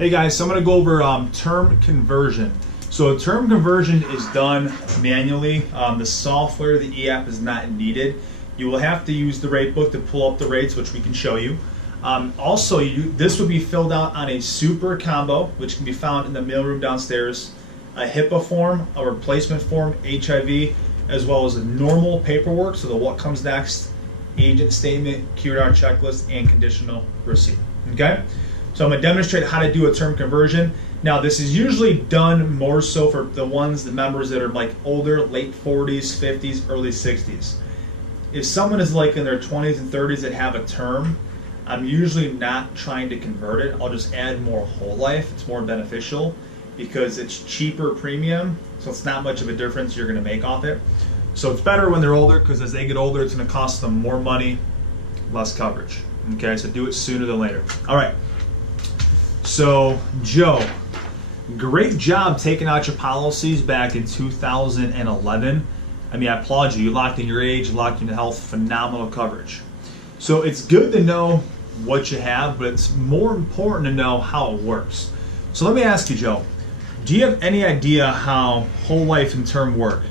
Hey guys, so I'm going to go over term conversion. So term conversion is done manually. The software, the e-app is not needed. You will have to use the rate book to pull up the rates, which we can show you. Also, this would be filled out on a super combo, which can be found in the mailroom downstairs, a HIPAA form, a replacement form, HIV, as well as a normal paperwork, so the what comes next, agent statement, QR checklist, and conditional receipt. Okay? So I'm going to demonstrate how to do a term conversion. Now, this is usually done more so for the members that are like older, late 40s, 50s, early 60s. If someone is like in their 20s and 30s that have a term, I'm usually not trying to convert it. I'll just add more whole life. It's more beneficial because it's cheaper premium, so it's not much of a difference you're going to make off it. So it's better when they're older because as they get older, it's going to cost them more money, less coverage. Okay, so do it sooner than later. All right. So, Joe, great job taking out your policies back in 2011. I mean, I applaud you. You locked in your age, you locked in your health, phenomenal coverage. So it's good to know what you have, but it's more important to know how it works. So let me ask you, Joe, do you have any idea how whole life and term work?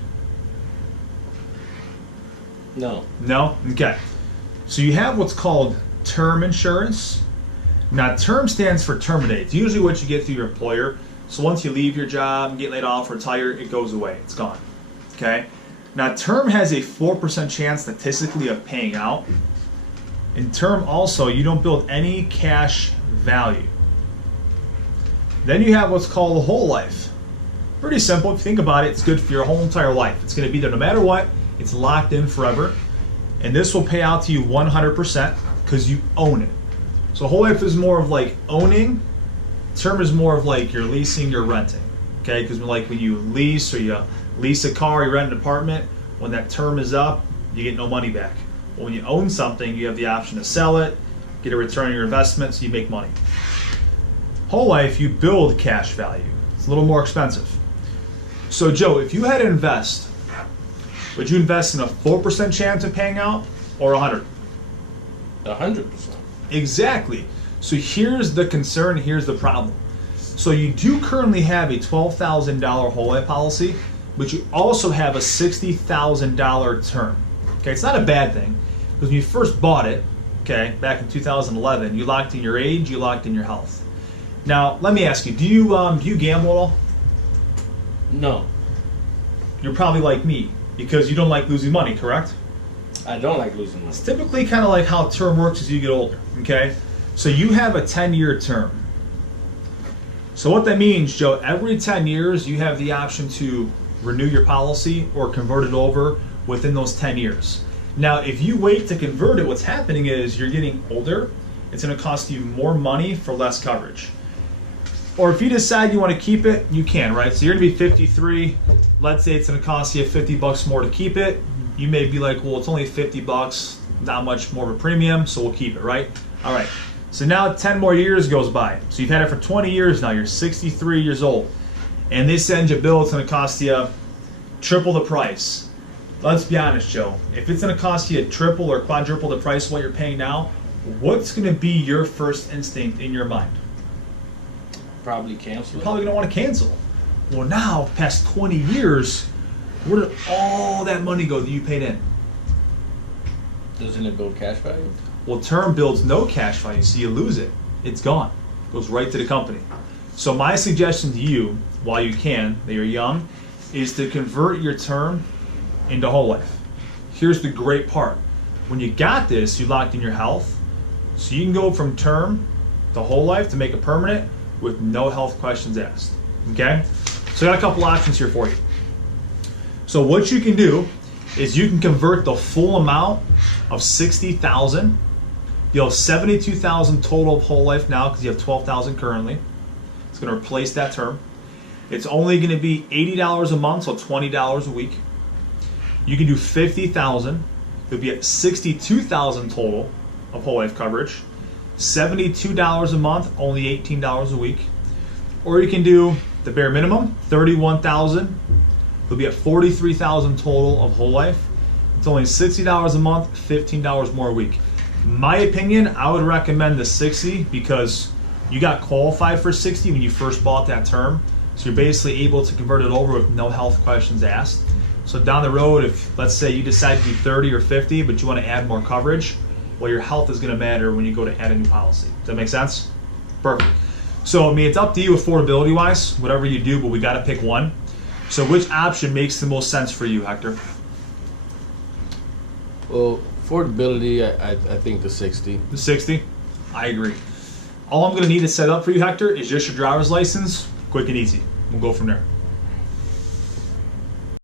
No. No? Okay. So you have what's called term insurance. Now, term stands for terminate. It's usually what you get through your employer. So once you leave your job, get laid off, retire, it goes away. It's gone. Okay? Now, term has a 4% chance statistically of paying out. In term also, you don't build any cash value. Then you have what's called a whole life. Pretty simple. If you think about it, it's good for your whole entire life. It's going to be there no matter what. It's locked in forever. And this will pay out to you 100% because you own it. So whole life is more of like owning. Term is more of like you're leasing, you're renting. Okay, because like when you lease or you lease a car, you rent an apartment, when that term is up, you get no money back. But when you own something, you have the option to sell it, get a return on your investment, so you make money. Whole life, you build cash value. It's a little more expensive. So Joe, if you had to invest, would you invest in a 4% chance of paying out or 100? 100%. Exactly. So here's the concern, here's the problem. So you do currently have a $12,000 whole life policy, but you also have a $60,000 term. Okay, it's not a bad thing, because when you first bought it, okay, back in 2011, you locked in your age, you locked in your health. Now, let me ask you, do you gamble at all? No. You're probably like me, because you don't like losing money, correct? I don't like losing money. It's typically kind of like how term works as you get older, okay? So you have a 10-year term. So what that means, Joe, every 10 years you have the option to renew your policy or convert it over within those 10 years. Now, if you wait to convert it, what's happening is you're getting older. It's going to cost you more money for less coverage. Or if you decide you want to keep it, you can, right? So you're going to be 53. Let's say it's going to cost you $50 more to keep it. You may be like, well, it's only $50, not much more of a premium, so we'll keep it, right? All right. So now 10 more years goes by. So you've had it for 20 years now. You're 63 years old. And they send you a bill, it's going to cost you triple the price. Let's be honest, Joe. If it's going to cost you triple or quadruple the price of what you're paying now, what's going to be your first instinct in your mind? Probably cancel. You're probably going to want to cancel. Well, now, past 20 years, where did all that money go that you paid in? Doesn't it build cash value? Well, term builds no cash value, so you lose it. It's gone. It goes right to the company. So my suggestion to you, while you can, that you're young, is to convert your term into whole life. Here's the great part. When you got this, you locked in your health, so you can go from term to whole life to make it permanent with no health questions asked. Okay? So I got a couple options here for you. So what you can do is you can convert the full amount of $60,000. You'll have $72,000 total of whole life now because you have $12,000 currently. It's going to replace that term. It's only going to be $80 a month, so $20 a week. You can do $50,000. You'll be at $62,000 total of whole life coverage. $72 a month, only $18 a week. Or you can do the bare minimum, $31,000. You'll be at $43,000 total of whole life. It's only $60 a month, $15 more a week. My opinion, I would recommend the 60 because You got qualified for 60 when you first bought that term, so you're basically able to convert it over with no health questions asked. So down the road, if let's say you decide to do 30 or 50, but you want to add more coverage, well, your health is going to matter when you go to add a new policy. Does that make sense? Perfect. So I mean, it's up to you affordability wise, whatever you do, but we got to pick one. So which option makes the most sense for you, Hector? Well, affordability, I think the 60. The 60? I agree. All I'm going to need to set up for you, Hector, is just your driver's license. Quick and easy. We'll go from there.